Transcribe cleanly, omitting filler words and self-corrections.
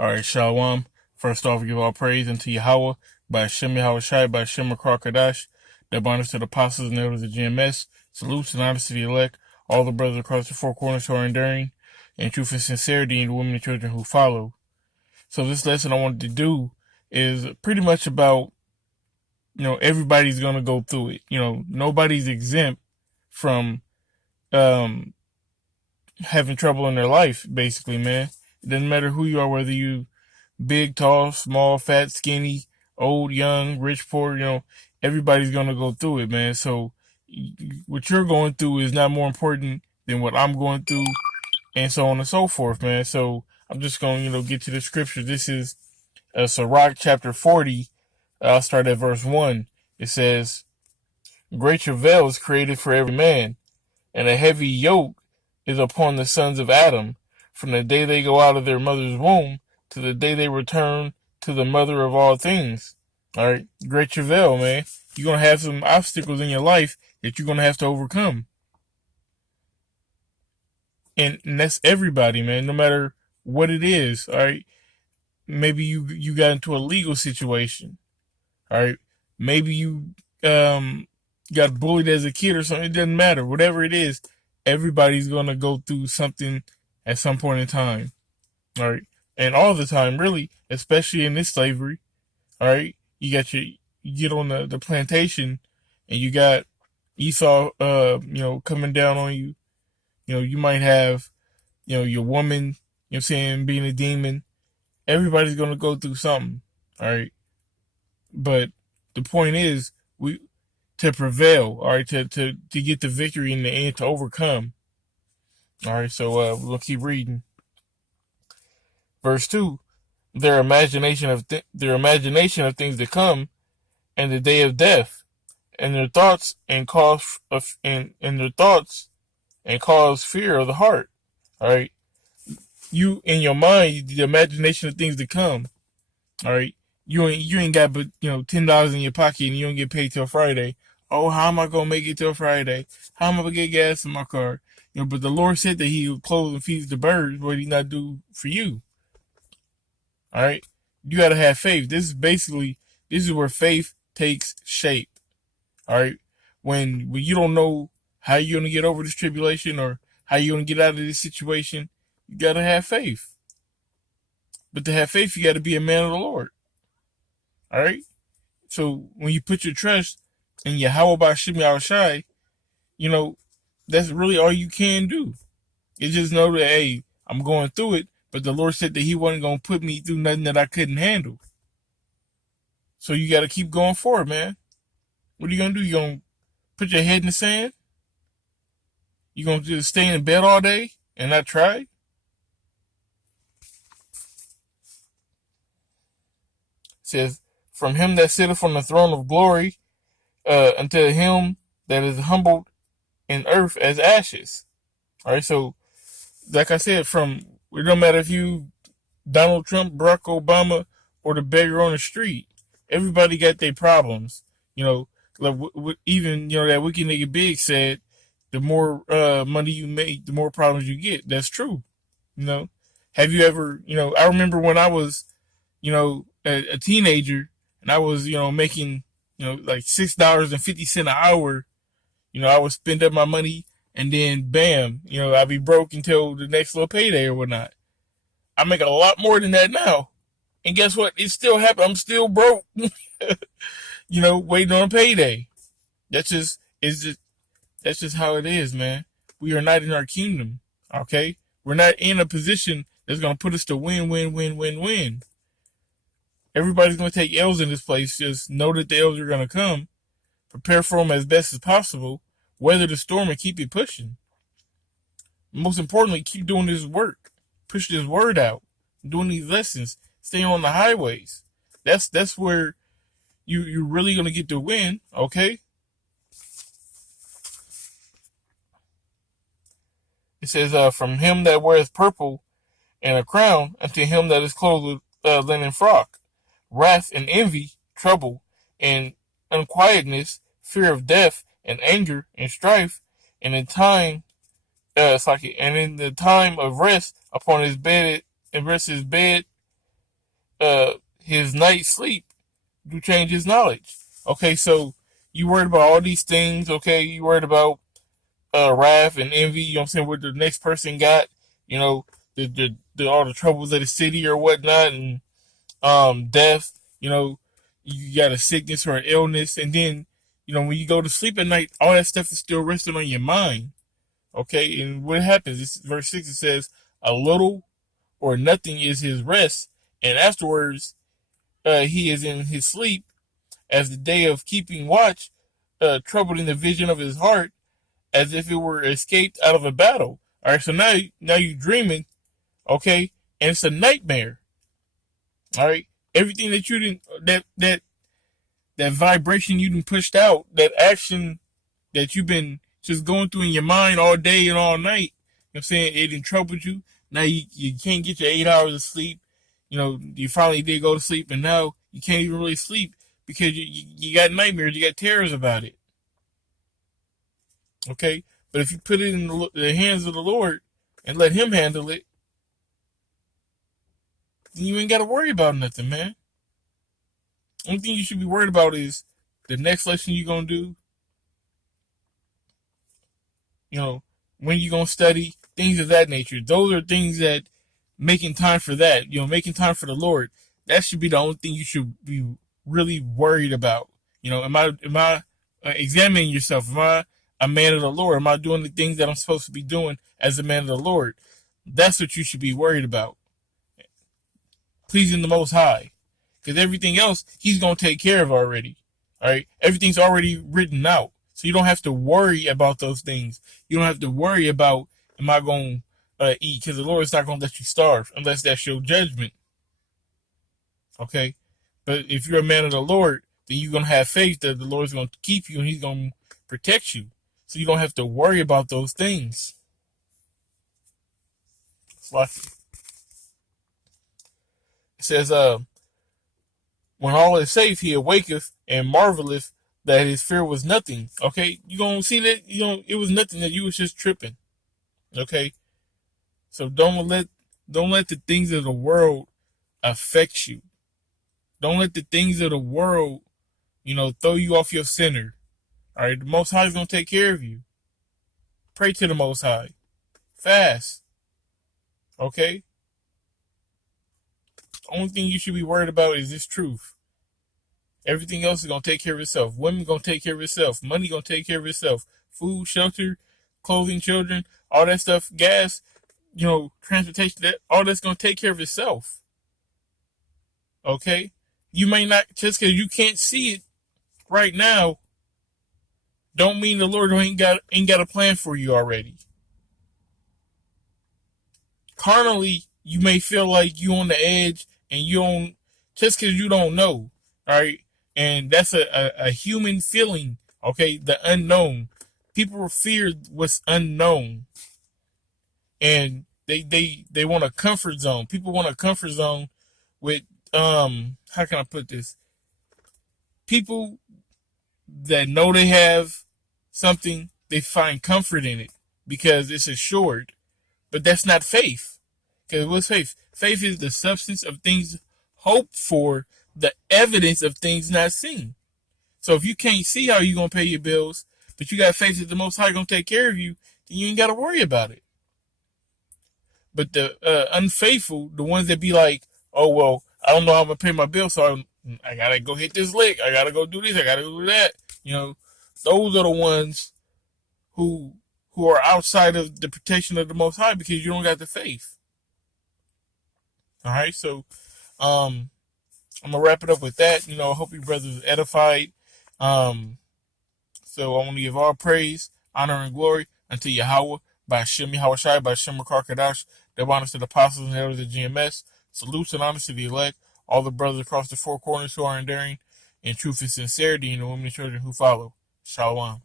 All right, Shalom. First off, give all praise unto Yahweh by Shem Yahushai by Shem Krokadash. That honors to the apostles and elders of GMS. Salutes and honors to the elect, all the brothers across the four corners who are enduring, and truth and sincerity in the women and children who follow. So this lesson I wanted to do is pretty much about, everybody's going to go through it. Nobody's exempt from having trouble in their life, basically, man. It doesn't matter who you are, whether you big, tall, small, fat, skinny, old, young, rich, poor, everybody's going to go through it, man. So what you're going through is not more important than what I'm going through, and so on and so forth, man. So I'm just going to, get to the scripture. This is Sirach chapter 40. I'll start at verse 1. It says, "Great travail is created for every man, and a heavy yoke is upon the sons of Adam, from the day they go out of their mother's womb to the day they return to the mother of all things." All right, great travail, man. You're going to have some obstacles in your life that you're going to have to overcome. And that's everybody, man, no matter what it is, all right? Maybe you got into a legal situation, all right? Maybe you got bullied as a kid or something. It doesn't matter. Whatever it is, everybody's going to go through something at some point in time, all right? And all the time, really, especially in this slavery, all right? You get on the plantation, and you got Esau, coming down on you. You might have, your woman, you know what I'm saying, being a demon. Everybody's going to go through something, all right? But the point is, to prevail, all right, to get the victory in the end, to overcome. All right, so we're going to keep reading. Verse 2, their imagination of things to come, and the day of death, and their thoughts and cause fear of the heart. All right, you in your mind, the imagination of things to come. All right, you ain't got but $10 in your pocket, and you don't get paid till Friday. Oh, how am I gonna make it till Friday? How am I gonna get gas in my car? But the Lord said that He will clothe and feed the birds. What Did He not do for you? All right, you gotta have faith. This is where faith takes shape. All right, when you don't know how you're gonna get over this tribulation or how you're gonna get out of this situation, you gotta have faith. But to have faith, you gotta be a man of the Lord. All right. So when you put your trust in Yahweh by Shem Yahushai, that's really all you can do. You just know that, hey, I'm going through it, but the Lord said that He wasn't going to put me through nothing that I couldn't handle. So you got to keep going forward, man. What are you going to do? You going to put your head in the sand? You going to just stay in bed all day and not try? It says, "From Him that sitteth on the throne of glory, unto Him that is humbled in earth as ashes." All right, so like I said, it don't matter if you Donald Trump, Barack Obama, or the beggar on the street. Everybody got their problems. Even that wicked nigga Big said, the more money you make, the more problems you get. That's true. Have you ever? I remember when I was, a teenager, and I was, making, like $6.50 an hour. I would spend up my money, and then bam, I'd be broke until the next little payday or whatnot. I make a lot more than that now. And guess what? It still happened. I'm still broke, waiting on a payday. That's just how it is, man. We are not in our kingdom. Okay. We're not in a position that's going to put us to win, win, win, win, win. Everybody's going to take L's in this place. Just know that the L's are going to come. Prepare for them as best as possible. Weather the storm and keep it pushing. Most importantly, keep doing this work. Push this word out. Doing these lessons. Stay on the highways. That's where you're really going to get to win. Okay? It says, "From him that weareth purple and a crown, unto him that is clothed with linen frock, wrath and envy, trouble and unquietness, fear of death and anger and strife, and in the time of rest upon his bed, and rest his bed his night's sleep to change his knowledge. Okay, so you worried about all these things. Okay, you worried about wrath and envy. You know what I'm saying? What the next person got. You know, the all the troubles of the city or whatnot, and death. You know, you got a sickness or an illness, and then when you go to sleep at night, all that stuff is still resting on your mind. Okay, and what happens? This verse 6. It says, "A little or nothing is his rest, and afterwards he is in his sleep, as the day of keeping watch, troubled in the vision of his heart, as if it were escaped out of a battle." All right, so now you're dreaming, okay, and it's a nightmare. All right, everything that you didn't that vibration you didn't pushed out, that action that you've been just going through in your mind all day and all night. You know what I'm saying? It didn't trouble you. Now you can't get your 8 hours of sleep. You finally did go to sleep, and now you can't even really sleep because you got nightmares, you got terrors about it. Okay? But if you put it in the hands of the Lord and let him handle it, then you ain't got to worry about nothing, man. Only thing you should be worried about is the next lesson you're going to do, when you're going to study, things of that nature. Those are things that making time for that, making time for the Lord, that should be the only thing you should be really worried about. Am I examining yourself? Am I a man of the Lord? Am I doing the things that I'm supposed to be doing as a man of the Lord? That's what you should be worried about. Pleasing the Most High. Because everything else, he's going to take care of already. All right? Everything's already written out. So you don't have to worry about those things. You don't have to worry about, am I going to eat? Because the Lord is not going to let you starve unless that's your judgment. Okay? But if you're a man of the Lord, then you're going to have faith that the Lord's going to keep you and he's going to protect you. So you don't have to worry about those things. It says, when all is safe, he awaketh and marveleth that his fear was nothing. Okay? You're going to see that, it was nothing, that you was just tripping. Okay? So don't let the things of the world affect you. Don't let the things of the world, throw you off your center. All right? The Most High is going to take care of you. Pray to the Most High. Fast. Okay? The only thing you should be worried about is this truth. Everything else is going to take care of itself. Women going to take care of itself. Money going to take care of itself. Food, shelter, clothing, children, all that stuff, gas, transportation, all that's going to take care of itself. Okay? You may not, just because you can't see it right now, don't mean the Lord ain't got a plan for you already. Carnally, you may feel like you on the edge and just because you don't know, all right? And that's a human feeling, okay? The unknown. People fear what's unknown. And they want a comfort zone. People want a comfort zone with, how can I put this? People that know they have something, they find comfort in it because it's assured. But that's not faith. Because what's faith? Faith is the substance of things hoped for, the evidence of things not seen. So if you can't see how you're going to pay your bills, but you got faith that the Most High going to take care of you, then you ain't got to worry about it. But the unfaithful, the ones that be like, oh, well, I don't know how I'm going to pay my bill, so I got to go hit this lick. I got to go do this. I got to go do that. Those are the ones who are outside of the protection of the Most High because you don't got the faith. All right, so I'm going to wrap it up with that. I hope you brothers are edified. So I want to give all praise, honor, and glory unto Yahweh, by Hashem Yahushai, by Hashem Karkadash, the honors to the apostles and elders of GMS. Salutes and honors to the elect, all the brothers across the four corners who are enduring in truth and sincerity, and the women and children who follow. Shalom.